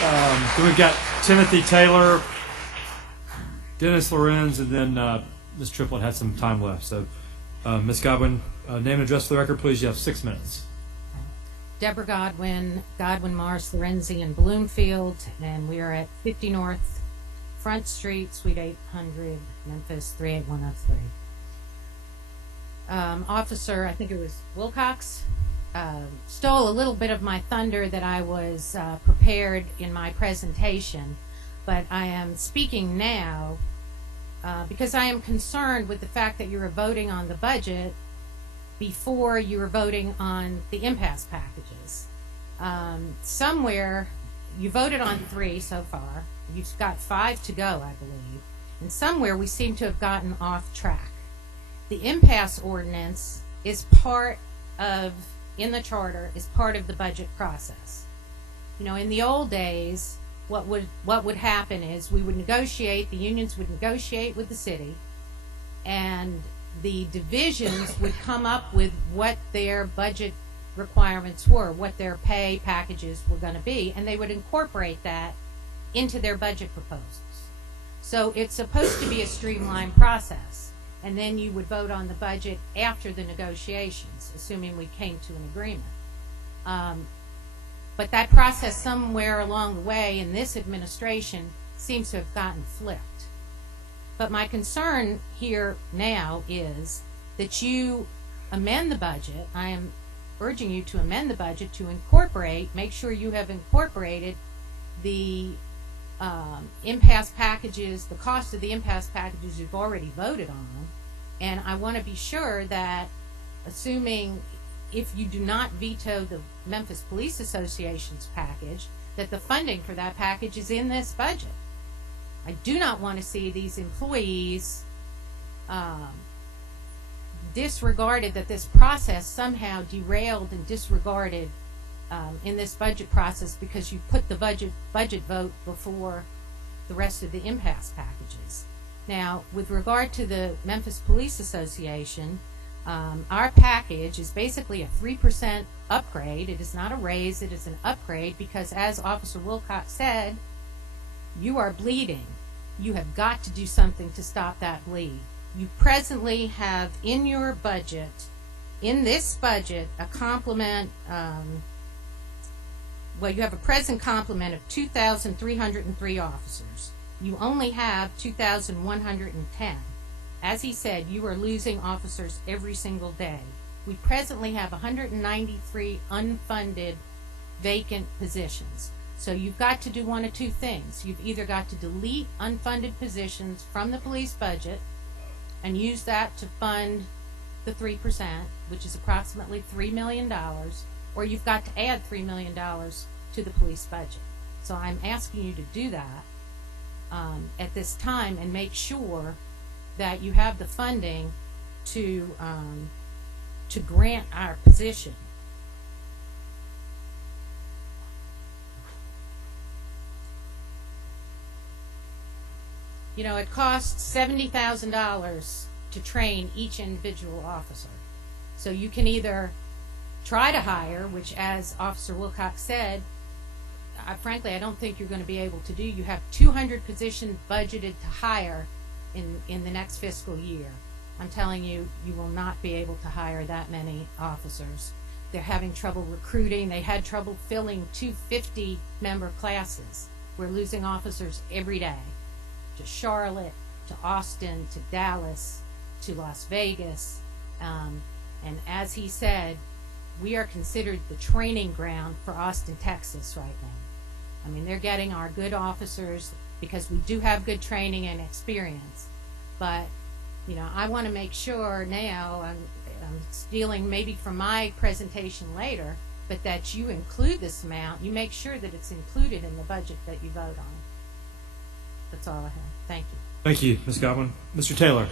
Then we've got Timothy Taylor, Dennis Lorenz, and then Ms. Triplett had some time left. So, Ms. Godwin, name and address for the record, please. You have 6 minutes. Deborah Godwin, Morris, Lorenzi, and Bloomfield, and we are at 50 North Front Street, Suite 800, Memphis 38103. Officer, I think it was Wilcox, stole a little bit of my thunder that I was prepared in my presentation, but I am speaking now because I am concerned with the fact that you are voting on the budget before you are voting on the impasse packages. Somewhere, you voted on 3 so far. You've got 5 to go, I believe. And somewhere we seem to have gotten off track. The impasse ordinance is part of, in the charter, is part of the budget process. You know, in the old days, what would happen is we would negotiate, the unions would negotiate with the city, and the divisions would come up with what their budget requirements were, what their pay packages were going to be, and they would incorporate that into their budget proposals. So it's supposed to be a streamlined process, and then you would vote on the budget after the negotiations, assuming we came to an agreement. But that process somewhere along the way in this administration seems to have gotten flipped. But my concern here now is that you amend the budget. I am urging you to amend the budget to incorporate, make sure you have incorporated the impasse packages, the cost of the impasse packages you've already voted on. And I want to be sure that, assuming if you do not veto the Memphis Police Association's package, that the funding for that package is in this budget. I do not want to see these employees disregarded, that this process somehow derailed and disregarded in this budget process because you put the budget vote before the rest of the impasse packages. Now, with regard to the Memphis Police Association, our package is basically a 3% upgrade. It is not a raise, it is an upgrade because, as Officer Wilcox said, you are bleeding. You have got to do something to stop that bleed. You presently have in your budget, in this budget, a complement, you have a present complement of 2,303 officers. You only have 2,110. As he said, you are losing officers every single day. We presently have 193 unfunded vacant positions. So you've got to do one of 2 things. You've either got to delete unfunded positions from the police budget and use that to fund the 3%, which is approximately $3 million, or you've got to add $3 million to the police budget. So I'm asking you to do that at this time and make sure that you have the funding to grant our position. You know, it costs $70,000 to train each individual officer. So you can either try to hire, which, as Officer Wilcox said, frankly, I don't think you're going to be able to do. You have 200 positions budgeted to hire in the next fiscal year. I'm telling you, you will not be able to hire that many officers. They're having trouble recruiting. They had trouble filling 250 member classes. We're losing officers every day to Charlotte, to Austin, to Dallas, to Las Vegas. And as he said, we are considered the training ground for Austin, Texas right now. I mean, they're getting our good officers because we do have good training and experience. But, you know, I want to make sure now, I'm stealing maybe from my presentation later, but that you include this amount, you make sure that it's included in the budget that you vote on. That's all I have. Thank you. Thank you, Ms. Godwin. Mr. Taylor.